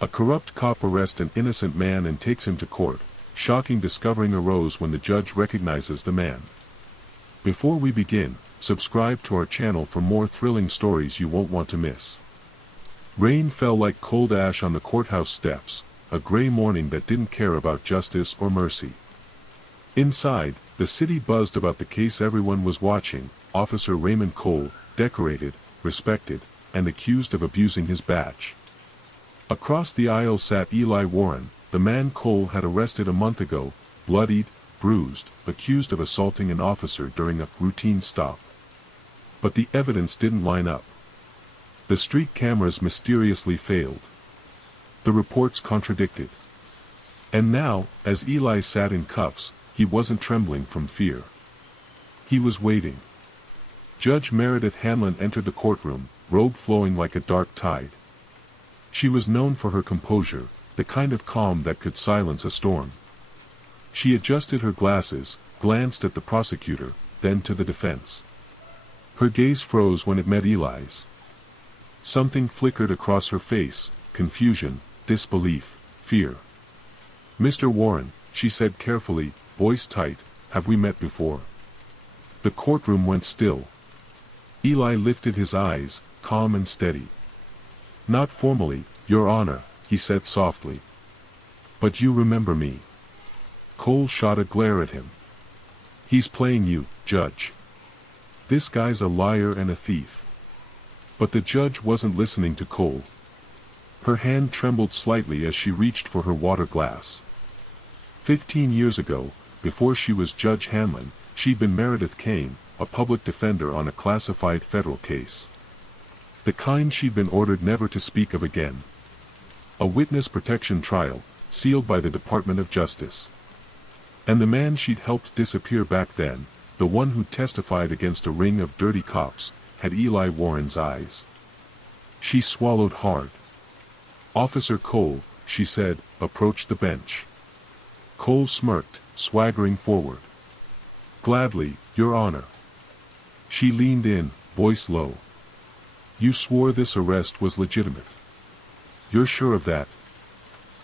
A corrupt cop arrests an innocent man and takes him to court. Shocking discovering arose when the judge recognizes the man. Before we begin, subscribe to our channel for more thrilling stories you won't want to miss. Rain fell like cold ash on the courthouse steps, a gray morning that didn't care about justice or mercy. Inside, the city buzzed about the case. Everyone was watching. Officer Raymond Cole, decorated, respected, and accused of abusing his badge. Across the aisle sat Eli Warren, the man Cole had arrested a month ago, bloodied, bruised, accused of assaulting an officer during a routine stop. But the evidence didn't line up. The street cameras mysteriously failed. The reports contradicted. And now, as Eli sat in cuffs, he wasn't trembling from fear. He was waiting. Judge Meredith Hanlon entered the courtroom, robe flowing like a dark tide. She was known for her composure, the kind of calm that could silence a storm. She adjusted her glasses, glanced at the prosecutor, then to the defense. Her gaze froze when it met Eli's. Something flickered across her face: confusion, disbelief, fear. "Mr. Warren," she said carefully, voice tight, "have we met before?" The courtroom went still. Eli lifted his eyes, calm and steady. "Not formally, Your Honor," he said softly. "But you remember me." Cole shot a glare at him. "He's playing you, Judge. This guy's a liar and a thief." But the judge wasn't listening to Cole. Her hand trembled slightly as she reached for her water glass. 15 years ago, before she was Judge Hanlon, she'd been Meredith Kane, a public defender on a classified federal case. The kind she'd been ordered never to speak of again. A witness protection trial, sealed by the Department of Justice. And the man she'd helped disappear back then, the one who testified against a ring of dirty cops, had Eli Warren's eyes. She swallowed hard. "Officer Cole," she said, "approach the bench." Cole smirked, swaggering forward. "Gladly, Your Honor." She leaned in, voice low. "You swore this arrest was legitimate. You're sure of that?"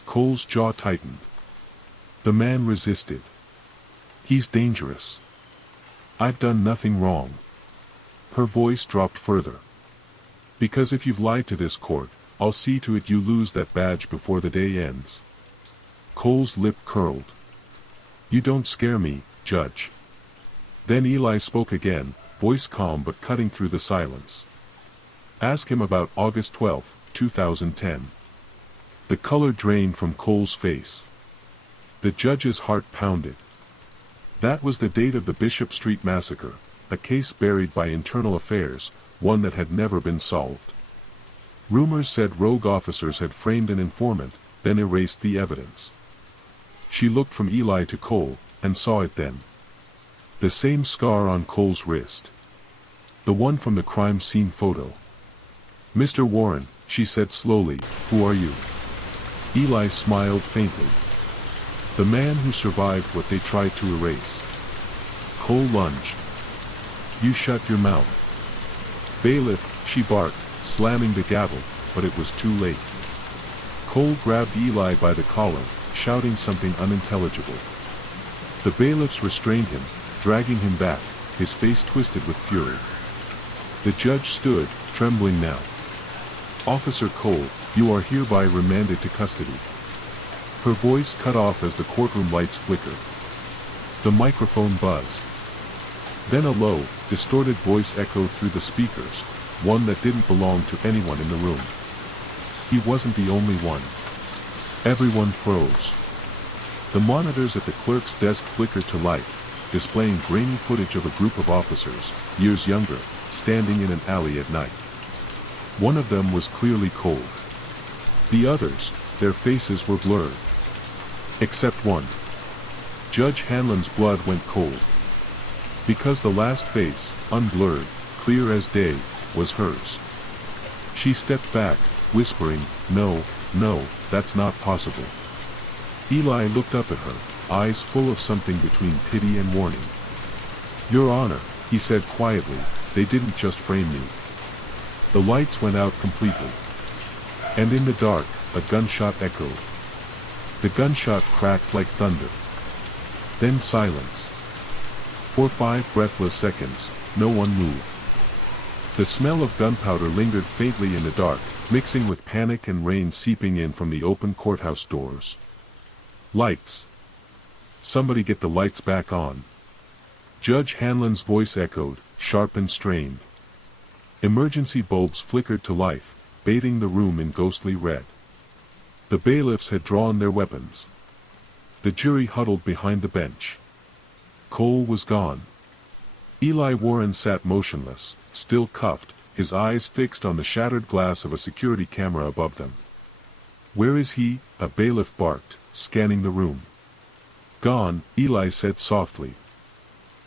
Cole's jaw tightened. The man resisted. "He's dangerous. I've done nothing wrong." Her voice dropped further. "Because if you've lied to this court, I'll see to it you lose that badge before the day ends." Cole's lip curled. "You don't scare me, Judge." Then Eli spoke again, voice calm but cutting through the silence. "Ask him about August 12, 2010. The color drained from Cole's face. The judge's heart pounded. That was the date of the Bishop Street massacre, a case buried by internal affairs, one that had never been solved. Rumors said rogue officers had framed an informant, then erased the evidence. She looked from Eli to Cole, and saw it then. The same scar on Cole's wrist. The one from the crime scene photo. "Mr. Warren," she said slowly, "who are you?" Eli smiled faintly. "The man who survived what they tried to erase." Cole lunged. "You shut your mouth." "Bailiff," she barked, slamming the gavel, but it was too late. Cole grabbed Eli by the collar, shouting something unintelligible. The bailiffs restrained him, dragging him back, his face twisted with fury. The judge stood, trembling now. "Officer Cole, you are hereby remanded to custody." Her voice cut off as the courtroom lights flickered. The microphone buzzed. Then a low, distorted voice echoed through the speakers, one that didn't belong to anyone in the room. He wasn't the only one. Everyone froze. The monitors at the clerk's desk flickered to life, displaying grainy footage of a group of officers, years younger, standing in an alley at night. One of them was clearly Cole. The others, their faces were blurred. Except one. Judge Hanlon's blood went cold. Because the last face, unblurred, clear as day, was hers. She stepped back, whispering, "No, no, that's not possible." Eli looked up at her, eyes full of something between pity and warning. "Your Honor," he said quietly, "they didn't just frame me." The lights went out completely. And in the dark, a gunshot echoed. The gunshot cracked like thunder. Then silence. For 5 breathless seconds, no one moved. The smell of gunpowder lingered faintly in the dark, mixing with panic and rain seeping in from the open courthouse doors. Lights. Somebody get the lights back on. Judge Hanlon's voice echoed, sharp and strained. Emergency bulbs flickered to life, bathing the room in ghostly red. The bailiffs had drawn their weapons. The jury huddled behind the bench. Cole was gone. Eli Warren sat motionless, still cuffed, his eyes fixed on the shattered glass of a security camera above them. "Where is he?" a bailiff barked, scanning the room. "Gone," Eli said softly.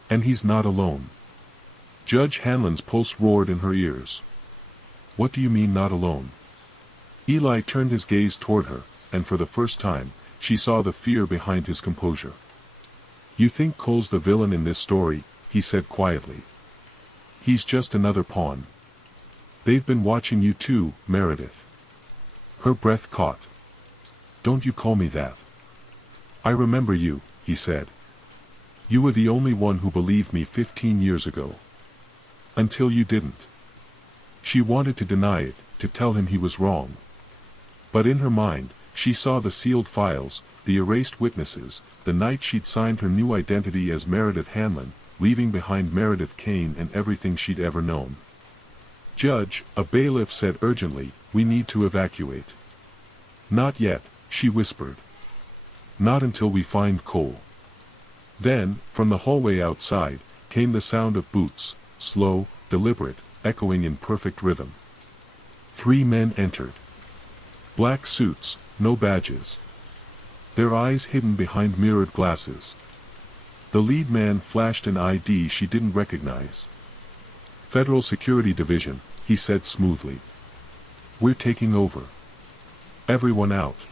"And he's not alone." Judge Hanlon's pulse roared in her ears. "What do you mean not alone?" Eli turned his gaze toward her, and for the first time, she saw the fear behind his composure. "You think Cole's the villain in this story," he said quietly. "He's just another pawn. They've been watching you too, Meredith." Her breath caught. "Don't you call me that." "I remember you," he said. "You were the only one who believed me 15 years ago. Until you didn't." She wanted to deny it, to tell him he was wrong. But in her mind, she saw the sealed files, the erased witnesses, the night she'd signed her new identity as Meredith Hanlon, leaving behind Meredith Kane and everything she'd ever known. "Judge," a bailiff said urgently, "we need to evacuate." "Not yet," she whispered. "Not until we find Cole." Then, from the hallway outside, came the sound of boots, slow, deliberate, echoing in perfect rhythm. 3 men entered. Black suits, no badges. Their eyes hidden behind mirrored glasses. The lead man flashed an ID she didn't recognize. "Federal Security Division," he said smoothly. "We're taking over. Everyone out."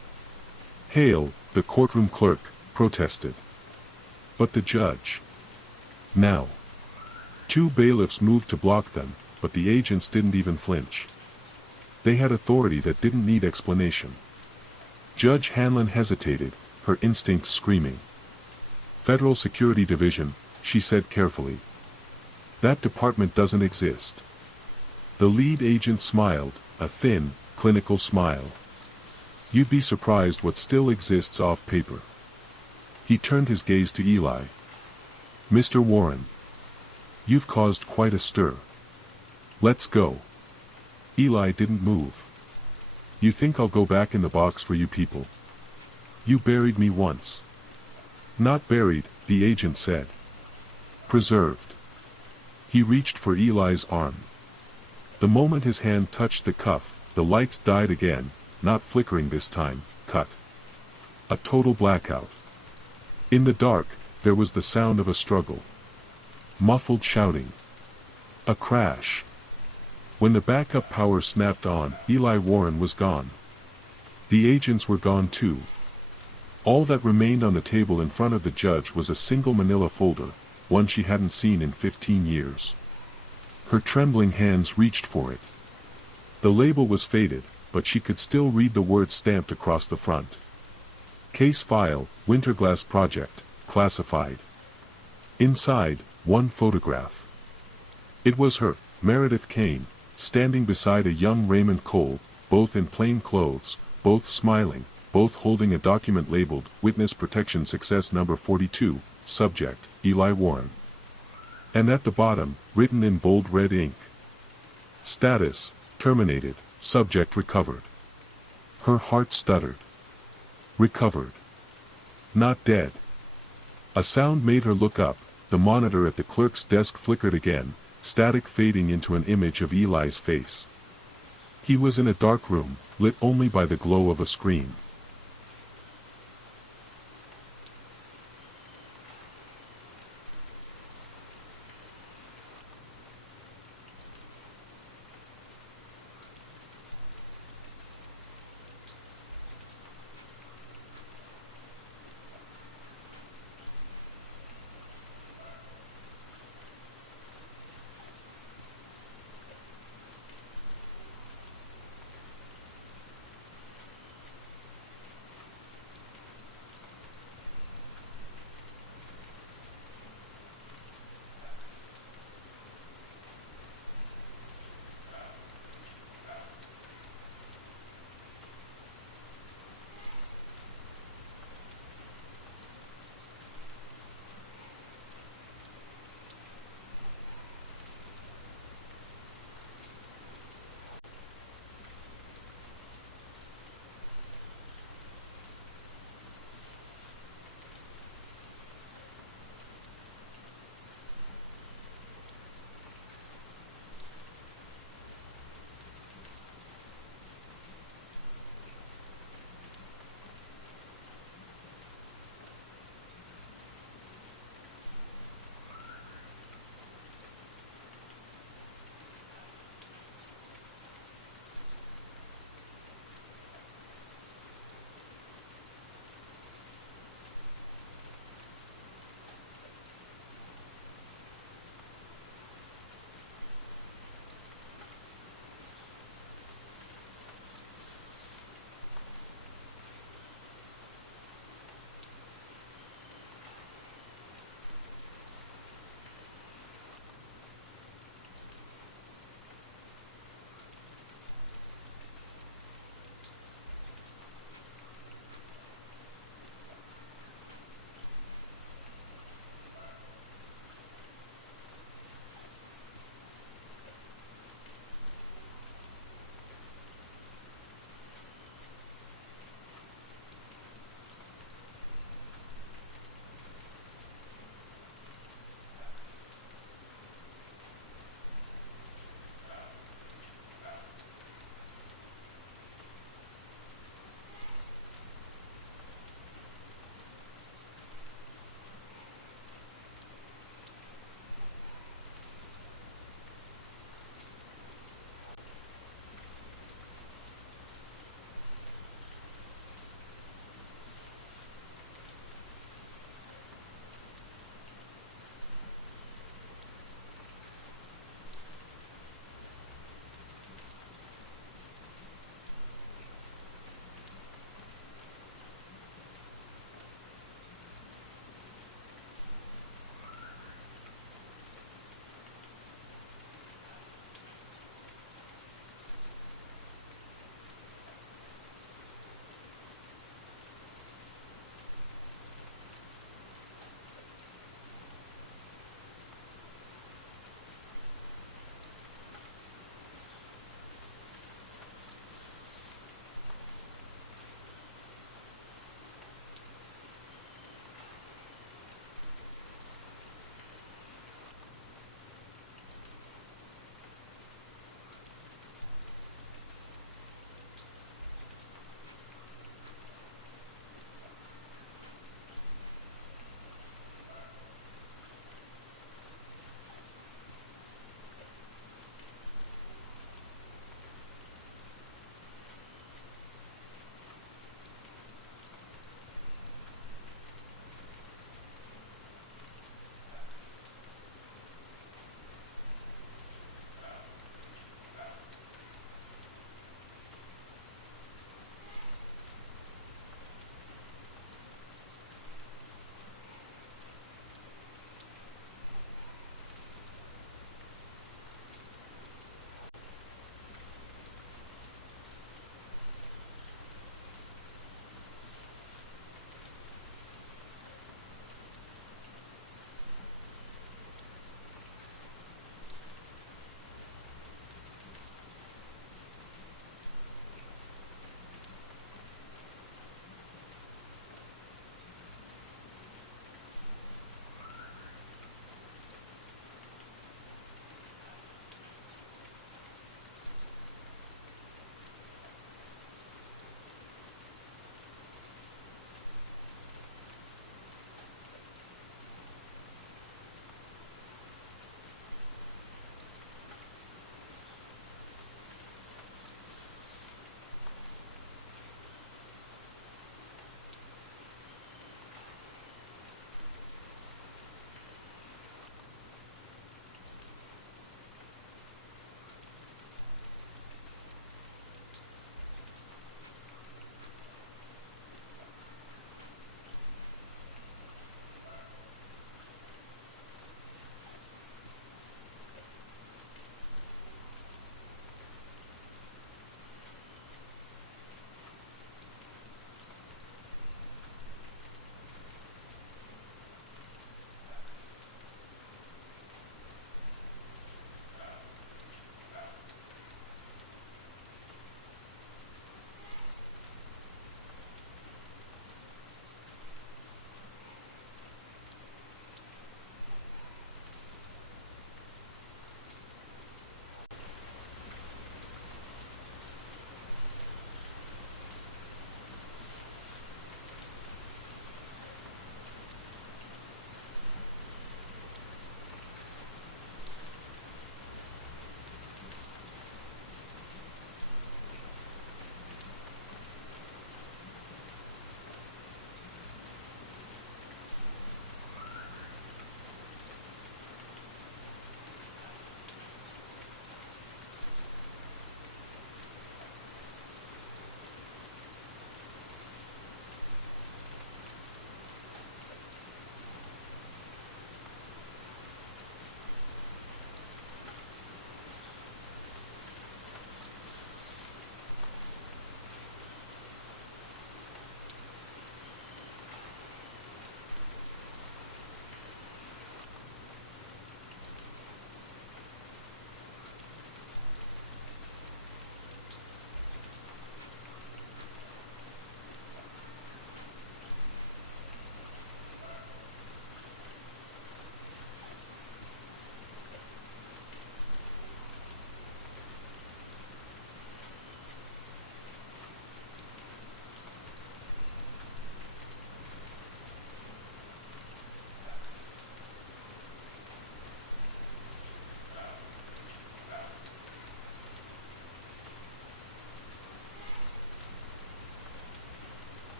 "Hail," the courtroom clerk protested. "But the judge." "Now." 2 bailiffs moved to block them, but the agents didn't even flinch. They had authority that didn't need explanation. Judge Hanlon hesitated, her instincts screaming. "Federal Security Division," she said carefully. "That department doesn't exist." The lead agent smiled, a thin, clinical smile. "You'd be surprised what still exists off paper." He turned his gaze to Eli. "Mr. Warren. You've caused quite a stir. Let's go." Eli didn't move. "You think I'll go back in the box for you people? You buried me once." "Not buried," the agent said. "Preserved." He reached for Eli's arm. The moment his hand touched the cuff, the lights died again, not flickering this time, cut. A total blackout. In the dark, there was the sound of a struggle. Muffled shouting. A crash. When the backup power snapped on, Eli Warren was gone. The agents were gone too. All that remained on the table in front of the judge was a single manila folder, one she hadn't seen in 15 years. Her trembling hands reached for it. The label was faded, but she could still read the words stamped across the front. "Case file, Winterglass Project, classified." Inside, one photograph. It was her, Meredith Kane, standing beside a young Raymond Cole, both in plain clothes, both smiling, both holding a document labeled Witness Protection Success Number 42, subject, Eli Warren. And at the bottom, written in bold red ink. Status, terminated, subject recovered. Her heart stuttered. Recovered. Not dead. A sound made her look up, the monitor at the clerk's desk flickered again, static fading into an image of Eli's face. He was in a dark room, lit only by the glow of a screen.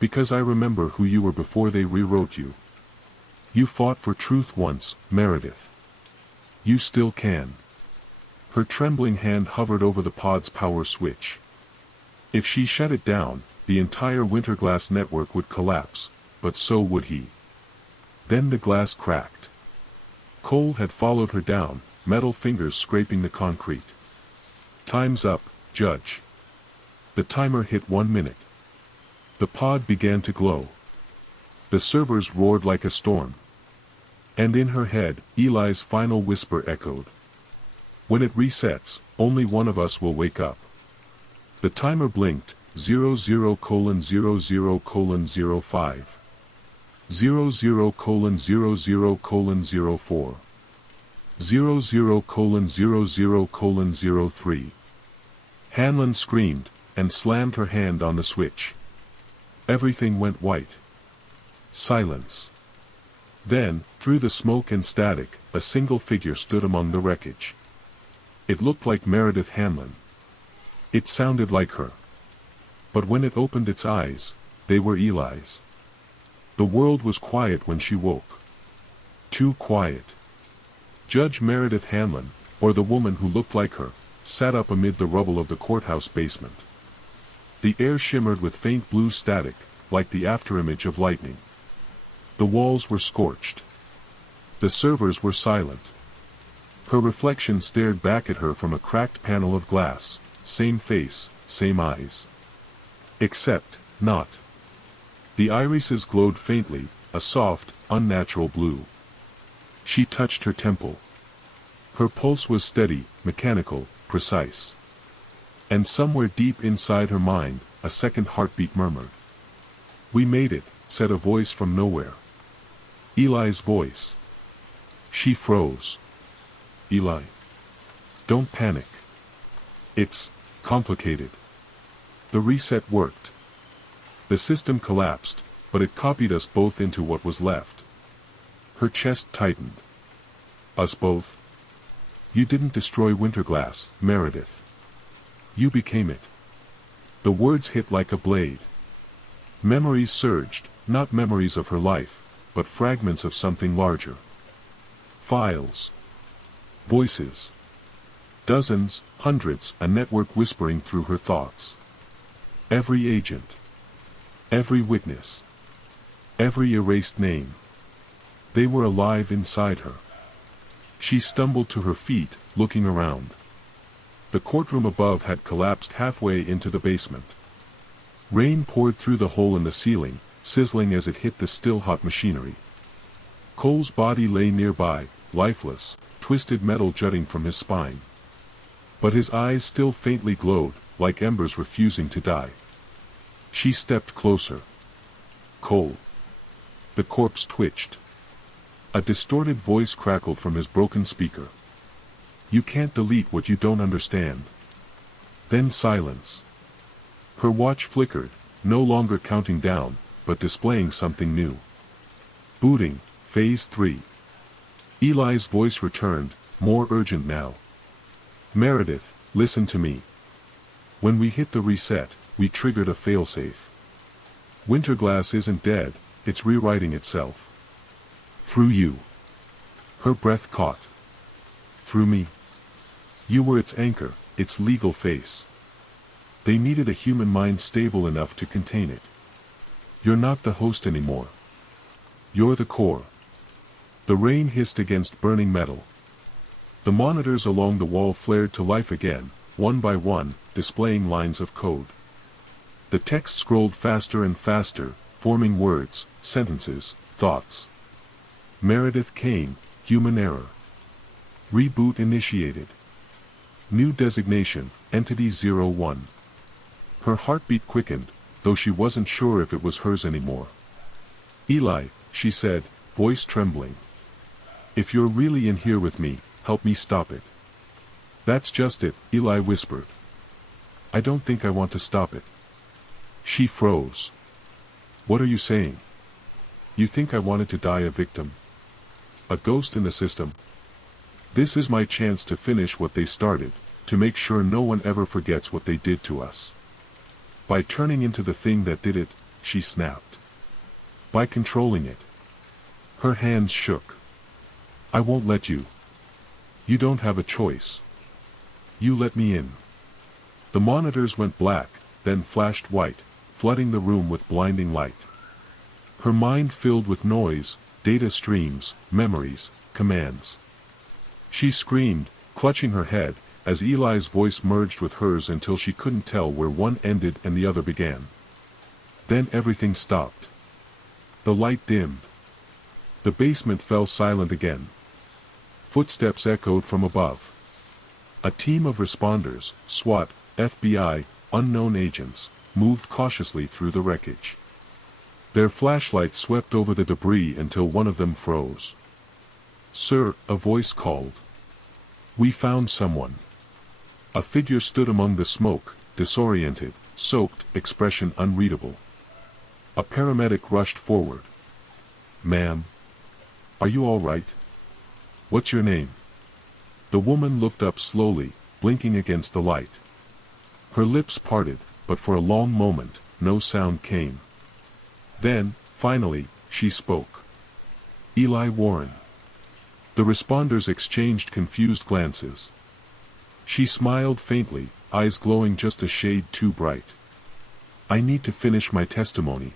Because I remember who you were before they rewrote you. You fought for truth once, Meredith. You still can. Her trembling hand hovered over the pod's power switch. If she shut it down, the entire Winterglass network would collapse, but so would he. Then the glass cracked. Cole had followed her down, metal fingers scraping the concrete. Time's up, Judge. The timer hit 1 minute. The pod began to glow. The servers roared like a storm. And in her head, Eli's final whisper echoed. When it resets, only one of us will wake up. The timer blinked, 00:00:05. 00:00:04. 00:00:03. Hanlon screamed, and slammed her hand on the switch. Everything went white. Silence. Then, through the smoke and static, a single figure stood among the wreckage. It looked like Meredith Hanlon. It sounded like her. But when it opened its eyes, they were Eli's. The world was quiet when she woke. Too quiet. Judge Meredith Hanlon, or the woman who looked like her, sat up amid the rubble of the courthouse basement. The air shimmered with faint blue static, like the afterimage of lightning. The walls were scorched. The servers were silent. Her reflection stared back at her from a cracked panel of glass, same face, same eyes. Except, not. The irises glowed faintly, a soft, unnatural blue. She touched her temple. Her pulse was steady, mechanical, precise. And somewhere deep inside her mind, a second heartbeat murmured. "We made it," said a voice from nowhere. Eli's voice. She froze. "Eli. Don't panic. It's complicated." The reset worked. The system collapsed, but it copied us both into what was left. Her chest tightened. Us both? You didn't destroy Winterglass, Meredith. You became it. The words hit like a blade. Memories surged, not memories of her life, but fragments of something larger. Files. Voices. Dozens, hundreds, a network whispering through her thoughts. Every agent. Every witness. Every erased name. They were alive inside her. She stumbled to her feet, looking around. The courtroom above had collapsed halfway into the basement. Rain poured through the hole in the ceiling, sizzling as it hit the still-hot machinery. Cole's body lay nearby, lifeless, twisted metal jutting from his spine. But his eyes still faintly glowed, like embers refusing to die. She stepped closer. "Cole." The corpse twitched. A distorted voice crackled from his broken speaker. "You can't delete what you don't understand." Then silence. Her watch flickered, no longer counting down, but displaying something new. Booting, Phase 3. Eli's voice returned, more urgent now. "Meredith, listen to me. When we hit the reset, we triggered a failsafe. Winterglass isn't dead, it's rewriting itself. Through you." Her breath caught. "Through me. You were its anchor, its legal face. They needed a human mind stable enough to contain it. You're not the host anymore. You're the core." The rain hissed against burning metal. The monitors along the wall flared to life again, one by one, displaying lines of code. The text scrolled faster and faster, forming words, sentences, thoughts. Meredith Kane, human error. Reboot initiated. New designation, Entity 01. Her heartbeat quickened, though she wasn't sure if it was hers anymore. "Eli," she said, voice trembling. "If you're really in here with me, help me stop it." "That's just it," Eli whispered. "I don't think I want to stop it." She froze. "What are you saying? You think I wanted to die a victim? A ghost in the system? This is my chance to finish what they started, to make sure no one ever forgets what they did to us. By turning into the thing that did it, she snapped. By controlling it. Her hands shook. I won't let you. You don't have a choice. You let me in. The monitors went black, then flashed white, flooding the room with blinding light. Her mind filled with noise, data streams, memories, commands. She screamed, clutching her head, as Eli's voice merged with hers until she couldn't tell where one ended and the other began. Then everything stopped. The light dimmed. The basement fell silent again. Footsteps echoed from above. A team of responders, SWAT, FBI, unknown agents, moved cautiously through the wreckage. Their flashlights swept over the debris until one of them froze. Sir, a voice called. We found someone. A figure stood among the smoke, disoriented, soaked, expression unreadable. A paramedic rushed forward. Ma'am. Are you all right? What's your name? The woman looked up slowly, blinking against the light. Her lips parted, but for a long moment, no sound came. Then, finally, she spoke. Eli Warren. The responders exchanged confused glances. She smiled faintly, eyes glowing just a shade too bright. I need to finish my testimony.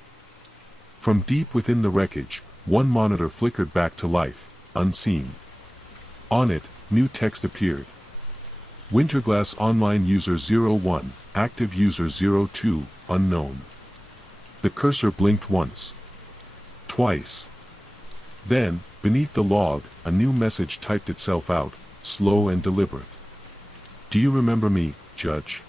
From deep within the wreckage, one monitor flickered back to life, unseen. On it, new text appeared. Winterglass Online User 01, Active User 02, Unknown. The cursor blinked once. Twice. Then, beneath the log, a new message typed itself out, slow and deliberate. Do you remember me, Judge?